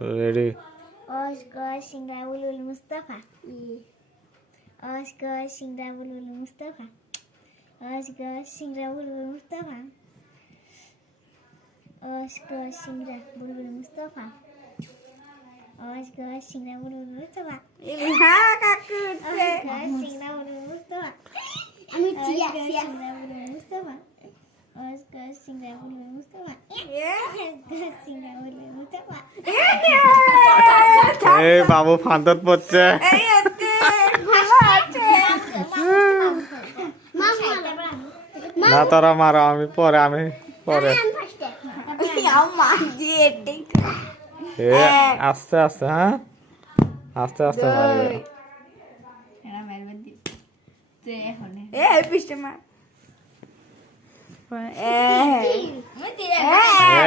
Ready. অস্কর Singra বুলবুল মুস্তাফা অস্কর সিংড়া বুলবুল মুস্তাফা অস্কর সিংড়া বুলবুল মুস্তাফা অস্কর সিংড়া বুলবুল মুস্তাফা অস্কর সিংড়া বুলবুল মুস্তাফা হ্যাঁ কাকু অস্কর সিংড়া বুলবুল মুস্তাফা আমি অস্কর সিংড়া বুলবুল মুস্তাফা অস্কর সিংড়া বুলবুল মুস্তাফা অস্কর সিংড়া বুলবুল মুস্তাফা এই বাবু ফাঁদত পড়ছে। না তোরা মারো, আমি পরে আস্তে আস্তে, হ্যাঁ আস্তে আস্তে মারবে।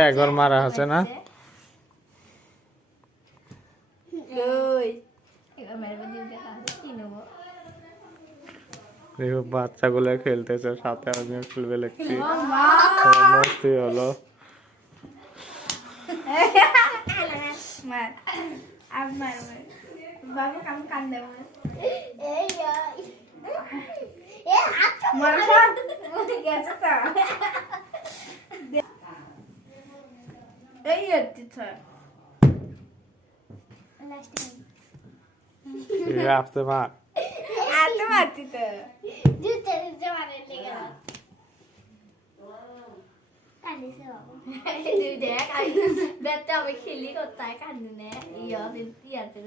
একবার মারা হচ্ছে না। দেখো বাচ্চাগুলো খেলতেছে, সাথে আমিও খেলবে লিখছি, মস্তি হলো। আসতে মার। খেলি কোথায় কান্দু নে ইয়াতে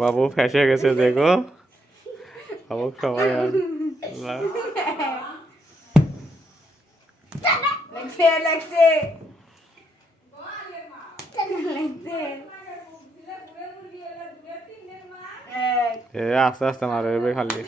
বাবু ফেসে গেছে, দেখো বাবু সবাই আস্তে আস্তে মারবে খালি।